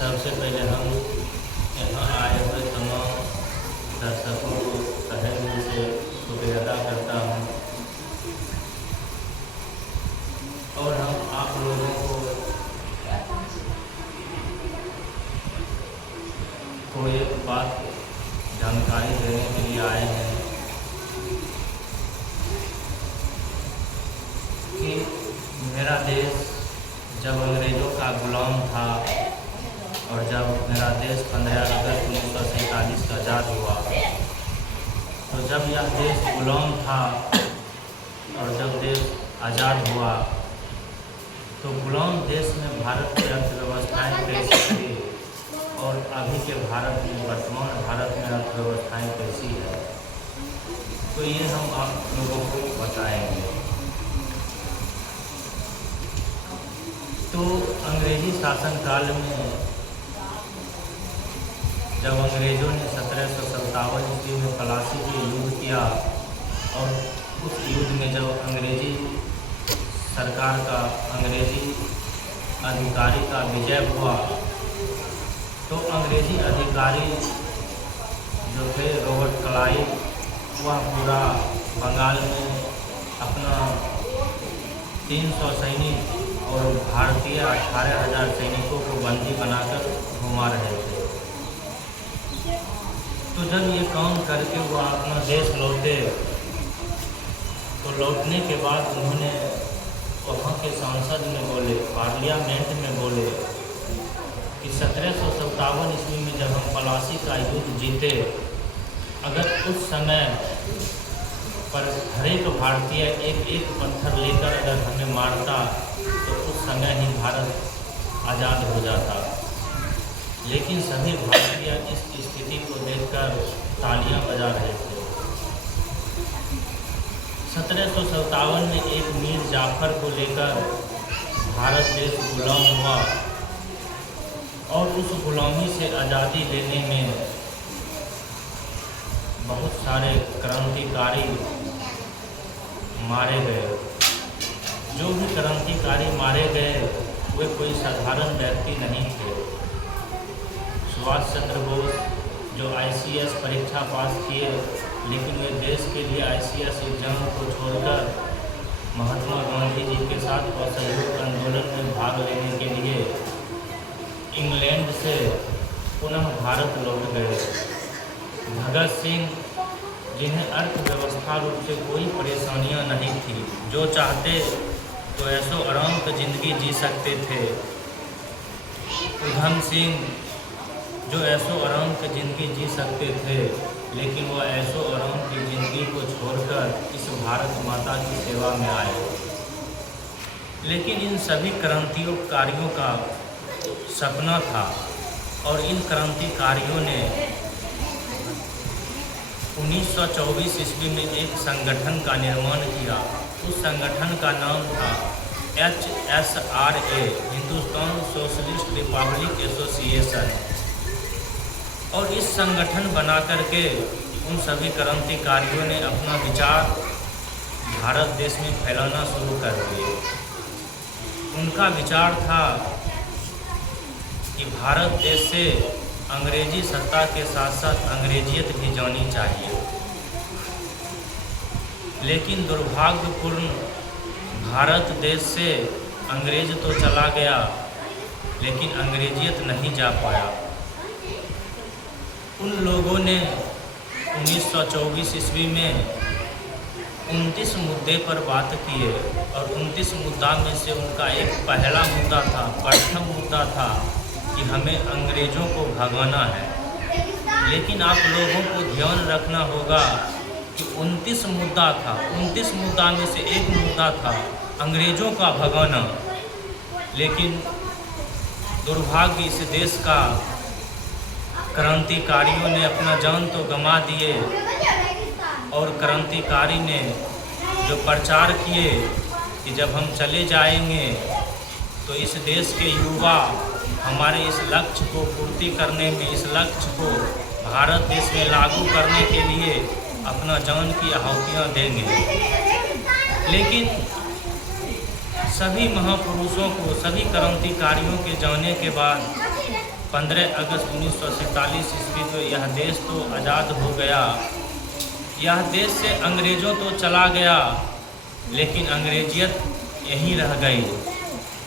सबसे पहले हम यहाँ आए हुए तमाम दर्शकों को तहे दिल से शुक्रिया अदा करता हूँ और हम आप लोगों को एक बात जानकारी देने के लिए आए हैं कि मेरा देश जब अंग्रेज़ों का गुलाम था और जब मेरा देश 15 अगस्त 1947 का आज़ाद हुआ, तो जब यह देश गुलाम था और जब देश आज़ाद हुआ तो गुलाम देश में भारत की अर्थव्यवस्थाएँ कैसी थी और अभी के भारत में, वर्तमान भारत में अर्थव्यवस्थाएँ कैसी है, तो ये हम आप लोगों को बताएंगे। तो अंग्रेजी शासनकाल में जब अंग्रेज़ों ने 1757 ईस्वी में प्लासी के युद्ध किया और उस युद्ध में जब अंग्रेजी सरकार का, अंग्रेजी अधिकारी का विजय हुआ, तो अंग्रेजी अधिकारी जो थे रॉबर्ट क्लाइव, वह पूरा बंगाल में अपना 300 सैनिक और भारतीय 18,000 सैनिकों को बंदी बनाकर घुमा रहे थे। तो जब ये काम करके वो अपना देश लौटे, तो लौटने के बाद उन्होंने वहाँ के सांसद में बोले, पार्लियामेंट में बोले कि 1757 ईस्वी में जब हम प्लासी का युद्ध जीते, अगर उस समय पर हर एक भारतीय एक एक पत्थर लेकर अगर हमें मारता तो उस समय ही भारत आज़ाद हो जाता। लेकिन सभी भारतीय इस स्थिति को देखकर तालियां बजा रहे थे। 1757 में एक मीर जाफर को लेकर भारत देश गुलाम हुआ और उस गुलामी से आज़ादी लेने में बहुत सारे क्रांतिकारी मारे गए। जो भी क्रांतिकारी मारे गए वे कोई साधारण व्यक्ति नहीं थे। सुभाष चंद्र बोस जो ICS परीक्षा पास किए, लेकिन वे देश के लिए ICS एग्जाम को छोड़कर महात्मा गांधी जी के साथ असहयोग आंदोलन में भाग लेने के लिए इंग्लैंड से पुनः भारत लौट गए। भगत सिंह, जिन्हें अर्थव्यवस्था रूप से कोई परेशानियां नहीं थी, जो चाहते तो ऐसो आराम की ज़िंदगी जी सकते थे। उधम सिंह जो ऐसो आराम की ज़िंदगी जी सकते थे, लेकिन वह ऐसो आराम की ज़िंदगी को छोड़कर इस भारत माता की सेवा में आए। लेकिन इन सभी क्रांतिकारियों का सपना था और इन क्रांतिकारियों ने 1924 ईस्वी में एक संगठन का निर्माण किया। उस संगठन का नाम था HSRA, Hindustan socialist Republic association. और इस संगठन बना करके उन सभी क्रांतिकारियों ने अपना विचार भारत देश में फैलाना शुरू कर दिए। उनका विचार था कि भारत देश से अंग्रेजी सत्ता के साथ साथ अंग्रेजियत भी जानी चाहिए। लेकिन दुर्भाग्यपूर्ण भारत देश से अंग्रेज तो चला गया, लेकिन अंग्रेजियत नहीं जा पाया। उन लोगों ने 1924 ईस्वी में 29 मुद्दे पर बात किए और 29 मुद्दा में से उनका एक पहला मुद्दा था, प्रथम मुद्दा था कि हमें अंग्रेज़ों को भगाना है। लेकिन आप लोगों को ध्यान रखना होगा कि 29 मुद्दा था, 29 मुद्दा में से एक मुद्दा था अंग्रेज़ों का भगाना। लेकिन दुर्भाग्य इस देश का क्रांतिकारियों ने अपना जान तो गंवा दिए और क्रांतिकारी ने जो प्रचार किए कि जब हम चले जाएंगे तो इस देश के युवा हमारे इस लक्ष्य को पूर्ति करने में, इस लक्ष्य को भारत देश में लागू करने के लिए अपना जान की आहुतियाँ देंगे। लेकिन सभी महापुरुषों को, सभी क्रांतिकारियों के जाने के बाद 15 अगस्त 1947 ईस्वी को यह देश तो आज़ाद हो गया, यह देश से अंग्रेज़ों तो चला गया, लेकिन अंग्रेजियत यहीं रह गई।